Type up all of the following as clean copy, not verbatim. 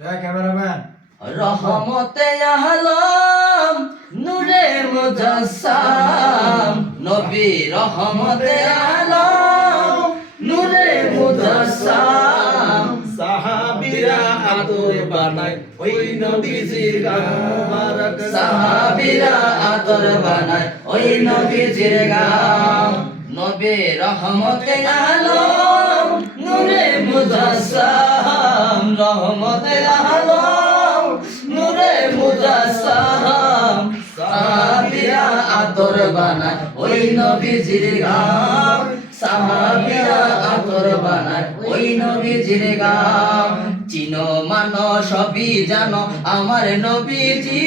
cameraman রহমতে আলম নূরে মুজাসসাম নবী রহমতে আলম নূরে মুজাসসাম সাহাবীরা আতর বানায় ওই নবীজির গান মুবারক সাহাবীরা আতর বানায় ওই নবীজির গান নবী রহমতে আলম নূরে মুজাসসাম রহমতে আলম নূরে মুজাসসাম সাহাবীরা আতর বানায় ওই নবীজির গান সাহাবীরা আতর বানায় ওই নবীজির গান চিনো মানো সবই জানো আমার নবীজি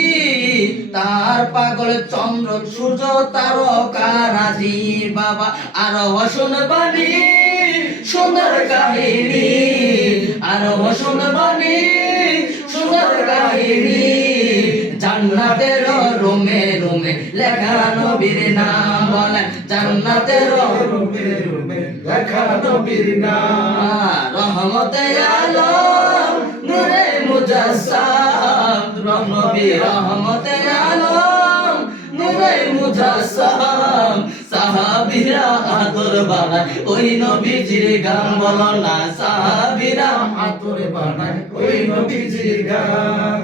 তার পাগল চন্দ্র সূর্য তারকা রাজি বাবা আরো শুনবানি সুন্দর কাহিনী আরো শুনবানি সুন্দর কাহিনী জান্নাতের রুমে রুমে লেখা নবীর নাম বলে জান্নাতের রুমে রুমে লেখা নবীর নাম রহমতে আলম নূরে মুজাসসাম নবী রহমতে আলম নূরে মুজাসসাম সাহাবীরা আতর বানায় ওই নবীজির গান বলো না সাহাবীরা আতর বানায় ওই নবীজির গান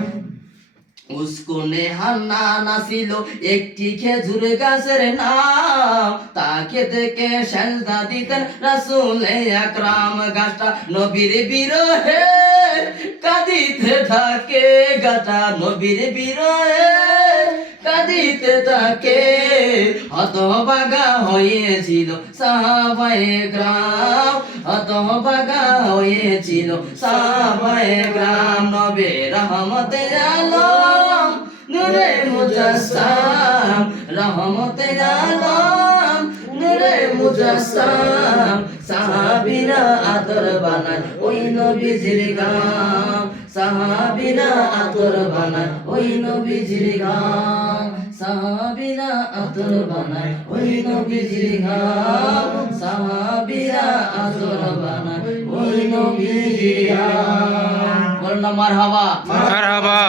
উস্কুনে হান্না নাছিল একটি খেজুর গাছের নাম তাকে দেখে সেজদা দিতেন রাসূল আকরাম গাছটা নবীর বিরহে কাঁদিতে থাকে গাছটা নবীর বিরহে কাঁদিতে থাকে হতভাগা হয়েছিল সাহাবায়ে গ্রাম হতভাগা হয়েছিল সাহাবায়ে গ্রাম নবী রহমতে আলম নূরে মুজাসসাম রহমতে আলম নূরে মুজাসসাম সাহাবীরা আতর বানায় ওই নবীজির গান সাহাবীরা আতর বানায় ওই নবীজির গান সাহাবীরা আতর বানায় ওই নবীজির গান সাহাবীরা আতর বানায় ওই নবীজির গান বলনা মারহাবা মারহাবা